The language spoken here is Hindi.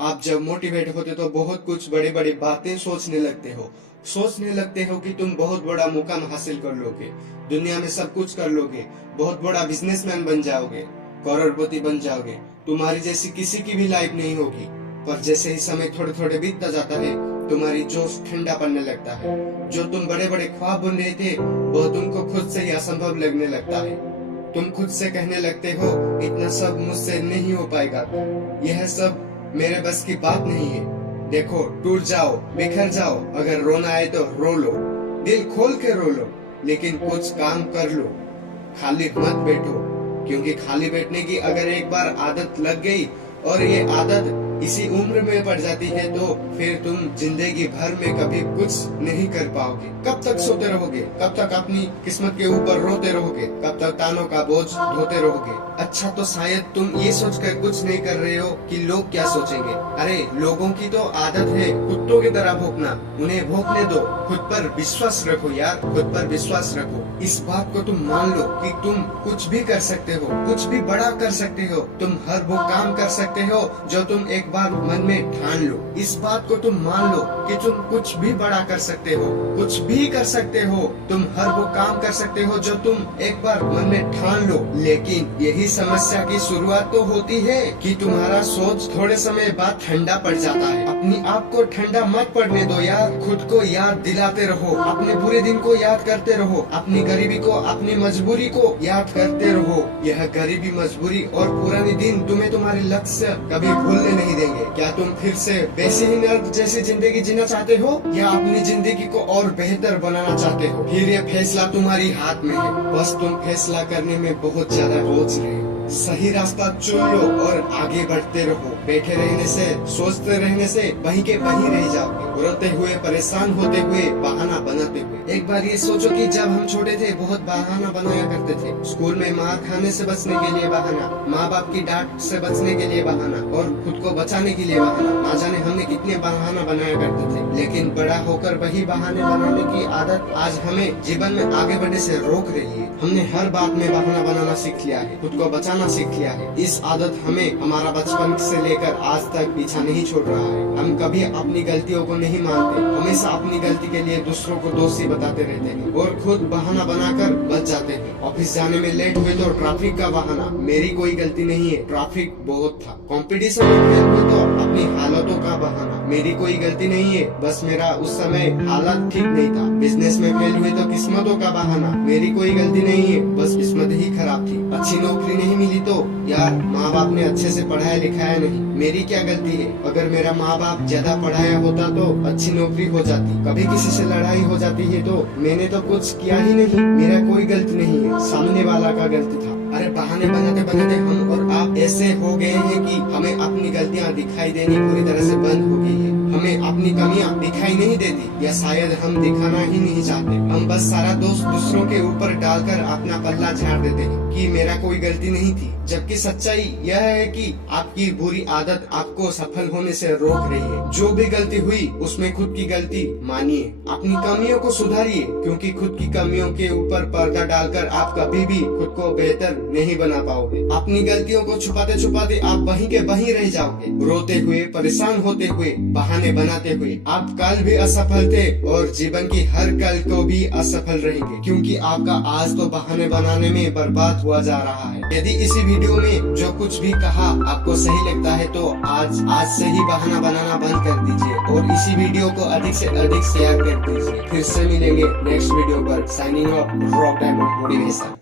आप जब मोटिवेट होते तो बहुत कुछ बड़ी बड़ी बातें सोचने लगते हो कि तुम बहुत बड़ा मुकाम हासिल कर लोगे, दुनिया में सब कुछ कर लोगे, बहुत बड़ा बिजनेसमैन बन जाओगे, करोड़पति बन जाओगे, तुम्हारी जैसी किसी की भी लाइफ नहीं होगी। पर जैसे ही समय थोड़े थोड़े बीतता जाता है, तुम्हारी जोश ठंडा पड़ने लगता है। जो तुम बड़े बड़े ख्वाब बुन रहे थे वो तुमको खुद से ही असंभव लगने लगता है। तुम खुद से कहने लगते हो इतना सब मुझसे नहीं हो पाएगा, यह सब मेरे बस की बात नहीं है। देखो, टूट जाओ, बिखर जाओ, अगर रोना आए तो रो लो, दिल खोल के रो लो, लेकिन कुछ काम कर लो, खाली मत बैठो। क्योंकि खाली बैठने की अगर एक बार आदत लग गई और ये आदत इसी उम्र में पड़ जाती है तो फिर तुम जिंदगी भर में कभी कुछ नहीं कर पाओगे। कब तक सोते रहोगे? कब तक अपनी किस्मत के ऊपर रोते रहोगे? कब तक तानों का बोझ ढोते रहोगे? अच्छा, तो शायद तुम ये सोचकर कुछ नहीं कर रहे हो कि लोग क्या सोचेंगे। अरे, लोगों की तो आदत है कुत्तों की तरह भौंकना, उन्हें भौंकने दो। खुद पर विश्वास रखो यार, खुद पर विश्वास रखो। इस बात को तुम मान लो कि तुम कुछ भी कर सकते हो, कुछ भी बड़ा कर सकते हो। तुम हर वो काम कर सकते हो जो तुम एक बार मन में ठान लो। इस बात को तुम मान लो कि तुम कुछ भी बड़ा कर सकते हो, कुछ भी कर सकते हो। तुम हर वो काम कर सकते हो जो तुम एक बार मन में ठान लो। लेकिन यही समस्या की शुरुआत तो होती है कि तुम्हारा सोच थोड़े समय बाद ठंडा पड़ जाता है। अपनी आप को ठंडा मत पड़ने दो यार, खुद को याद दिलाते रहो, अपने बुरे दिन को याद करते रहो, अपनी गरीबी को, अपनी मजबूरी को याद करते रहो। यह गरीबी, मजबूरी और पुराने दिन तुम्हें तुम्हारे लक्ष्य कभी भूलने नहीं देंगे। क्या तुम फिर से वैसे ही नर्क जैसी जिंदगी जीना चाहते हो या अपनी जिंदगी को और बेहतर बनाना चाहते हो? फिर ये फैसला तुम्हारी हाथ में है, बस तुम फैसला करने में बहुत ज्यादा सोच रहे हो। सही रास्ता चुन लो और आगे बढ़ते रहो। बैठे रहने से, सोचते रहने से वहीं के वहीं रह जाओगे, रोते हुए, परेशान होते हुए, बहाना बनाते हुए। एक बार ये सोचो कि जब हम छोटे थे बहुत बहाना बनाया करते थे। स्कूल में मार खाने से बचने के लिए बहाना, माँ बाप की डांट से बचने के लिए बहाना और खुद को बचाने के लिए बहाना। ना जाने हमने कितने बहाना बनाया करते थे। लेकिन बड़ा होकर वही बहाने बनाने की आदत आज हमें जीवन में आगे बढ़ने से रोक रही है। हमने हर बात में बहाना बनाना सीख लिया है, खुद को बचाना सीख लिया है। इस आदत हमें हमारा बचपन से लेकर आज तक पीछा नहीं छोड़ रहा है। हम कभी अपनी गलतियों को नहीं मानते, हमेशा अपनी गलती के लिए दूसरों को दोषी बताते रहते हैं और खुद बहाना बनाकर बच जाते हैं। ऑफिस जाने में लेट हुए तो ट्रैफिक का बहाना, मेरी कोई गलती नहीं है, ट्रैफिक बहुत था। कंपटीशन में फेल हुए तो अपनी हालतों का बहाना, मेरी कोई गलती नहीं है, बस मेरा उस समय हालत ठीक नहीं था। बिजनेस में फेल हुए तो किस्मतों का बहाना, मेरी कोई गलती नहीं है, बस किस्मत ही खराब थी। अच्छी नौकरी नहीं मिली तो यार माँ बाप ने अच्छे से पढ़ाया लिखाया नहीं, मेरी क्या गलती है? अगर मेरा माँ बाप ज्यादा पढ़ाया होता तो अच्छी नौकरी हो जाती। कभी किसी से लड़ाई हो जाती है तो मैंने तो कुछ किया ही नहीं, मेरा कोई गलती नहीं है, सामने वाला का गलती था। अरे, बहाने बनाते बनाते हम और आप ऐसे हो गए हैं कि हमें अपनी गलतियाँ दिखाई देनी पूरी तरह से बंद हो गई है। हमें अपनी कमियां दिखाई नहीं देती, या शायद हम दिखाना ही नहीं चाहते। हम बस सारा दोष दूसरों के ऊपर डालकर अपना पल्ला झाड़ देते हैं कि मेरा कोई गलती नहीं थी। जबकि सच्चाई यह है कि आपकी बुरी आदत आपको सफल होने से रोक रही है। जो भी गलती हुई उसमें खुद की गलती मानिए, अपनी कमियों को सुधारिए, क्योंकि खुद की कमियों के ऊपर पर्दा डालकर आप कभी भी खुद को बेहतर नहीं बना पाओगे। अपनी गलतियों को छुपाते छुपाते आप वहीं के वहीं रह जाओगे, रोते हुए, परेशान होते हुए, बहाने बनाते हुए। आप कल भी असफल थे और जीवन की हर कल को भी असफल रहेंगे, क्योंकि आपका आज तो बहाने बनाने में बर्बाद हुआ जा रहा है। यदि इसी वीडियो में जो कुछ भी कहा आपको सही लगता है तो आज से ही बहाना बनाना बंद कर दीजिए और इसी वीडियो को अधिक से अधिक शेयर कर दीजिए। फिर से मिलेंगे नेक्स्ट वीडियो पर। Signing off, rock diamond motivation.